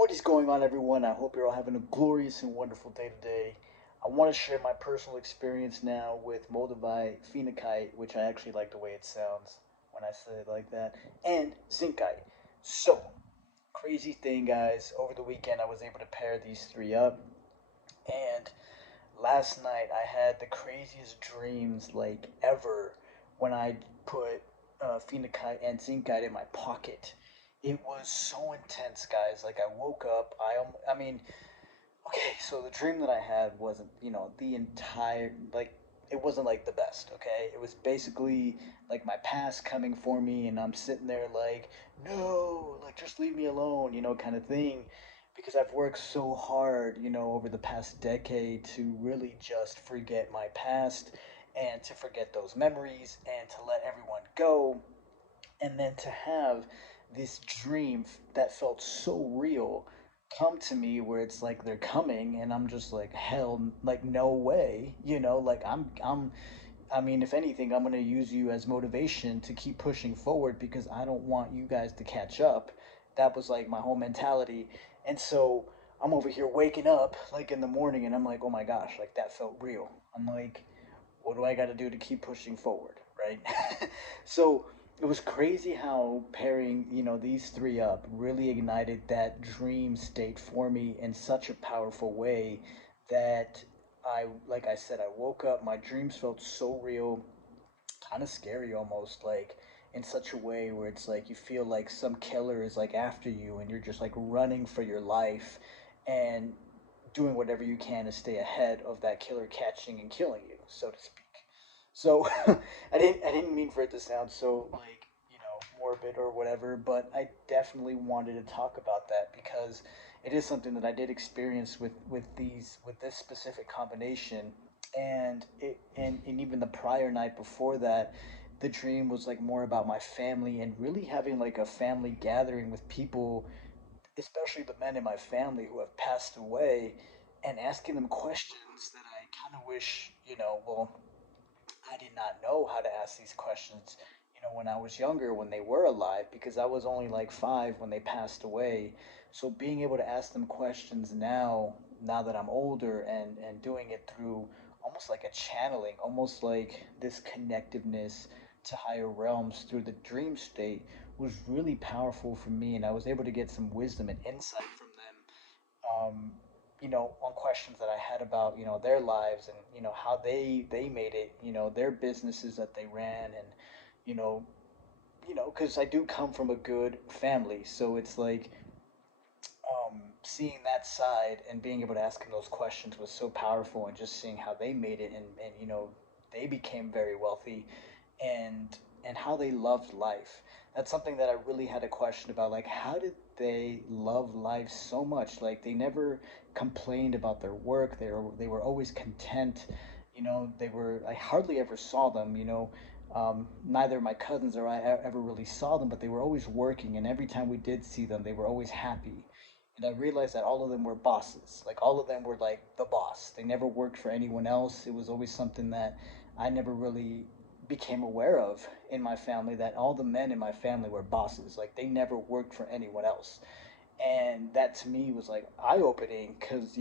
What is going on, everyone? I hope you're all having a glorious and wonderful day today. I want to share my personal experience now with Moldavite, Phenakite, which I actually like the way it sounds when I say it like that, and Zincite. So, crazy thing, guys. Over the weekend, I was able to pair these three up, and last night I had the craziest dreams like ever when I put Phenakite and Zincite in my pocket. It was so intense, guys. Like I woke up, I mean, okay, so the dream that I had wasn't, the entire like it wasn't like the best, okay? It was basically like my past coming for me and I'm sitting there like, "No, like just leave me alone," kind of thing. Because I've worked so hard, over the past decade to really just forget my past and to forget those memories and to let everyone go and then to have this dream that felt so real come to me where it's like they're coming and I'm just like hell like no way, like I mean, if anything, I'm going to use you as motivation to keep pushing forward because I don't want you guys to catch up. That was like my whole mentality. And so I'm over here waking up like in the morning and I'm like, "Oh my gosh, like that felt real." I'm like, what do I got to do to keep pushing forward, right? So it was crazy how pairing, these three up really ignited that dream state for me in such a powerful way that like I said, I woke up, my dreams felt so real, kind of scary almost, like in such a way where it's like you feel like some killer is like after you and you're just like running for your life and doing whatever you can to stay ahead of that killer catching and killing you, so to speak. So I didn't mean for it to sound so like, morbid or whatever, but I definitely wanted to talk about that because it is something that I did experience with this specific combination and even the prior night before that, the dream was like more about my family and really having like a family gathering with people, especially the men in my family who have passed away, and asking them questions that I kind of wish, well, I did not know how to ask these questions, when I was younger, when they were alive, because I was only like 5 when they passed away. So being able to ask them questions now that I'm older and doing it through almost like a channeling, almost like this connectiveness to higher realms through the dream state was really powerful for me, and I was able to get some wisdom and insight from them, on questions that I had about, their lives and, how they made it, their businesses that they ran and, you know, because I do come from a good family, so it's like seeing that side and being able to ask them those questions was so powerful, and just seeing how they made it and they became very wealthy and how they loved life. That's something that I really had a question about. Like, how did they love life so much? Like, they never complained about their work. They were always content. I hardly ever saw them. Neither my cousins or I ever really saw them, but they were always working. And every time we did see them, they were always happy. And I realized that all of them were bosses. Like, all of them were like the boss. They never worked for anyone else. It was always something that I never really became aware of in my family, that all the men in my family were bosses. Like they never worked for anyone else. And that to me was like eye opening because,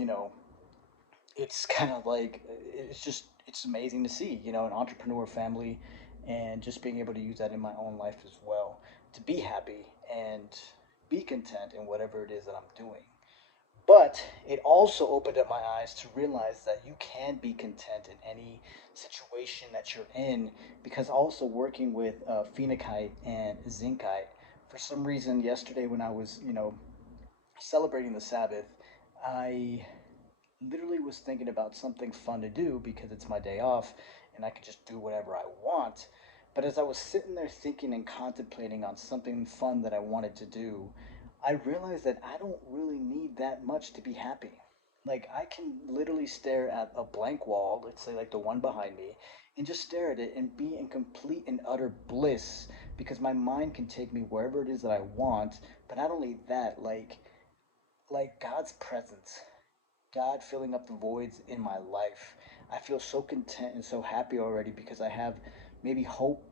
it's kind of like, it's amazing to see, an entrepreneur family and just being able to use that in my own life as well to be happy and be content in whatever it is that I'm doing. But it also opened up my eyes to realize that you can be content in any situation that you're in, because also working with phenakite and zincite, for some reason yesterday when I was, celebrating the Sabbath, I literally was thinking about something fun to do because it's my day off and I can just do whatever I want. But as I was sitting there thinking and contemplating on something fun that I wanted to do, I realized that I don't really need that much to be happy. Like, I can literally stare at a blank wall, let's say like the one behind me, and just stare at it and be in complete and utter bliss because my mind can take me wherever it is that I want. But not only that, like God's presence, God filling up the voids in my life. I feel so content and so happy already because I have maybe hope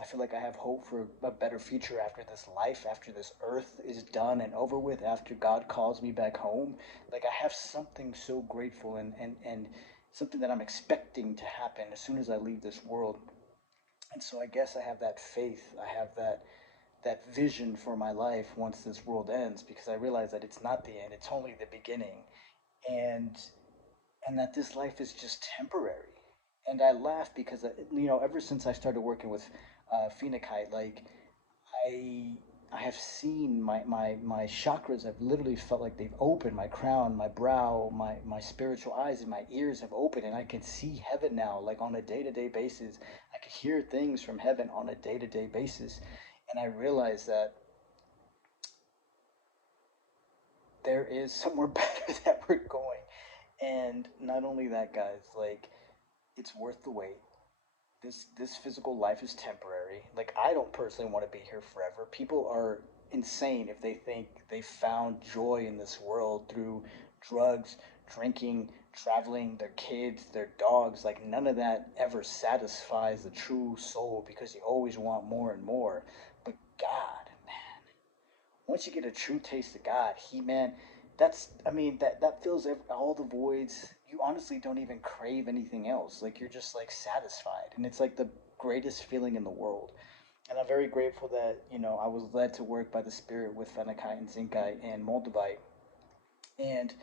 I feel like I have hope for a better future after this life, after this earth is done and over with, after God calls me back home. Like I have something so grateful and something that I'm expecting to happen as soon as I leave this world. And so I guess I have that faith. I have that vision for my life once this world ends because I realize that it's not the end, it's only the beginning. And and that this life is just temporary. And I laugh because ever since I started working with Phenakite, like I I have seen my chakras have literally felt like they've opened. My crown, my brow, my spiritual eyes, and my ears have opened, and I can see heaven now, like on a day-to-day basis. I can hear things from heaven on a day-to-day basis, and I realize that there is somewhere better that we're going. And not only that, guys, like it's worth the wait. This physical life is temporary. Like I don't personally want to be here forever. People are insane if they think they found joy in this world through drugs, drinking, traveling, their kids, their dogs. Like none of that ever satisfies the true soul because you always want more and more. But God, once you get a true taste of God, He, man, that's I mean that fills all the voids. You honestly don't even crave anything else. Like you're just like satisfied, and it's like the greatest feeling in the world. And I'm very grateful that I was led to work by the Spirit with Phenakite and Zincite and Moldavite, and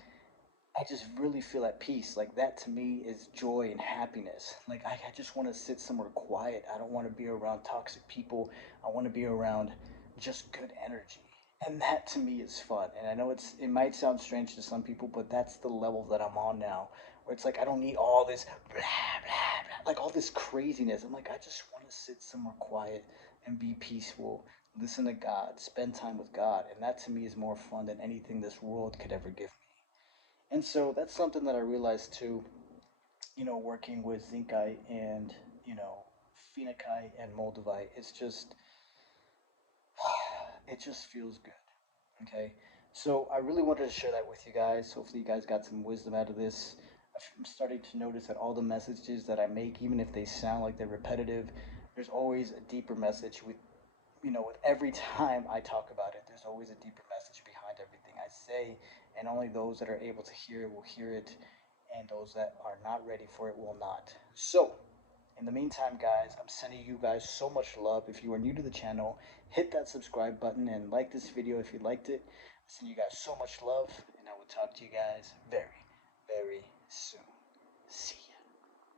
I just really feel at peace. Like that to me is joy and happiness. Like I just want to sit somewhere quiet. I don't want to be around toxic people. I want to be around just good energy. And that to me is fun. And I know it might sound strange to some people, but that's the level that I'm on now. Where it's like I don't need all this blah blah blah, like all this craziness. I'm like I just want to sit somewhere quiet and be peaceful. Listen to God, spend time with God, and that to me is more fun than anything this world could ever give me. And so that's something that I realized too, working with Zincite and, you know, Phenakite and Moldavite. It's just, it just feels good. Okay. So I really wanted to share that with you guys. Hopefully, you guys got some wisdom out of this. I'm starting to notice that all the messages that I make, even if they sound like they're repetitive, there's always a deeper message with every time I talk about it, there's always a deeper message behind everything I say, and only those that are able to hear it will hear it, and those that are not ready for it will not. So, in the meantime, guys, I'm sending you guys so much love. If you are new to the channel, hit that subscribe button and like this video if you liked it. I send you guys so much love, and I will talk to you guys very, very soon. See ya.